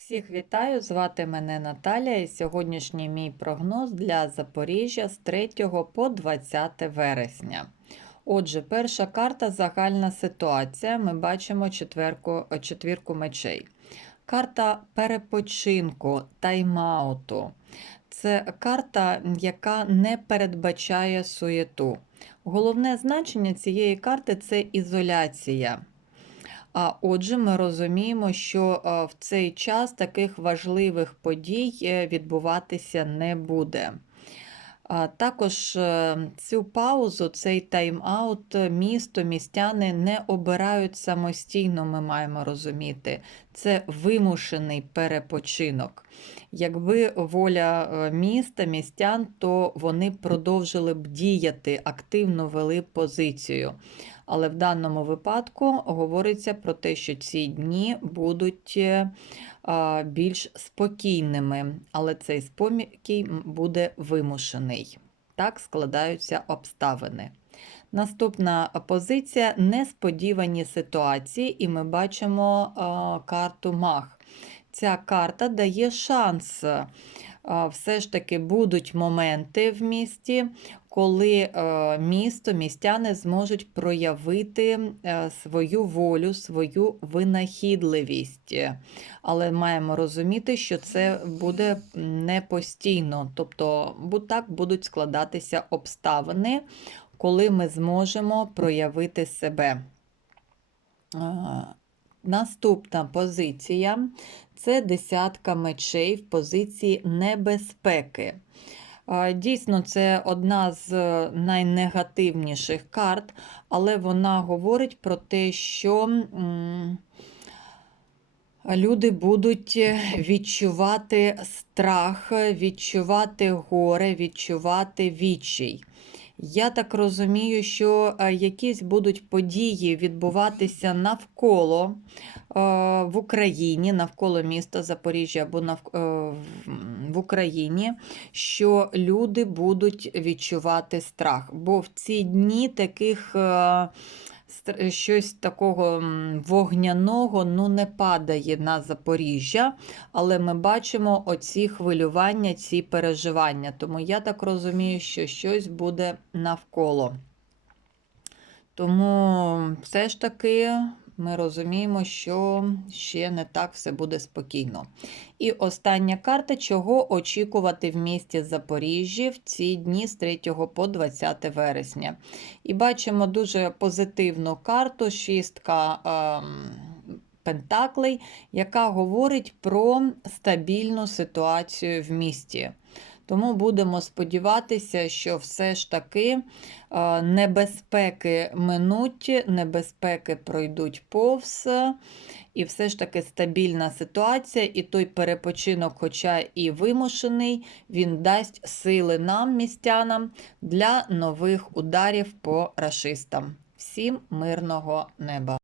Всіх вітаю, звати мене Наталя і сьогоднішній мій прогноз для Запоріжжя з 3 по 20 вересня. Отже, перша карта загальна ситуація. Ми бачимо четверку, четвірку мечей. Карта перепочинку, тайм-ауту. Це карта, яка не передбачає суєту. Головне значення цієї карти це ізоляція. А отже, ми розуміємо, що е, в цей час таких важливих подій е, відбуватися не буде. Також е, цю паузу, цей тайм-аут, місто, містяни не обирають самостійно, ми маємо розуміти. Це вимушений перепочинок. Якби воля е, міста, містян, то вони продовжили б діяти, активно вели позицію. Але в даному випадку говориться про те, що ці дні будуть е, більш спокійними, але цей спокій буде вимушений. Так складаються обставини. Наступна позиція несподівані ситуації, і ми бачимо карту Мах. Ця карта дає шанс. Все ж таки будуть моменти в місті, коли е, місто, містяни зможуть проявити е, свою волю, свою винахідливість. Але маємо розуміти, що це буде не постійно, тобто так будуть складатися обставини, коли ми зможемо проявити себе. Е, Наступна позиція це десятка мечей в позиції небезпеки. Дійсно, це одна з е, найнегативніших карт, але вона говорить про те, що люди будуть відчувати страх, відчувати горе, відчувати відчай. Я так розумію, що е, якісь будуть події відбуватися навколо е, в Україні, навколо міста Запоріжжя або е, в Україні, що люди будуть відчувати страх. Бо в ці дні таких. Щось такого вогняного ну, не падає на Запоріжжя, але ми бачимо оці хвилювання, ці переживання. Тому я так розумію, що щось буде навколо. Тому все ж таки ми розуміємо, що ще не так все буде спокійно. І остання карта, чого очікувати в місті Запоріжжі в ці дні з 3 по 20 вересня. І бачимо дуже позитивну карту, шістка ем, пентаклей, яка говорить про стабільну ситуацію в місті. Тому будемо сподіватися, що все ж таки е, небезпеки минуть, небезпеки пройдуть повз, і все ж таки стабільна ситуація, і той перепочинок, хоча і вимушений, він дасть сили нам, містянам, для нових ударів по рашистам. Всім мирного неба!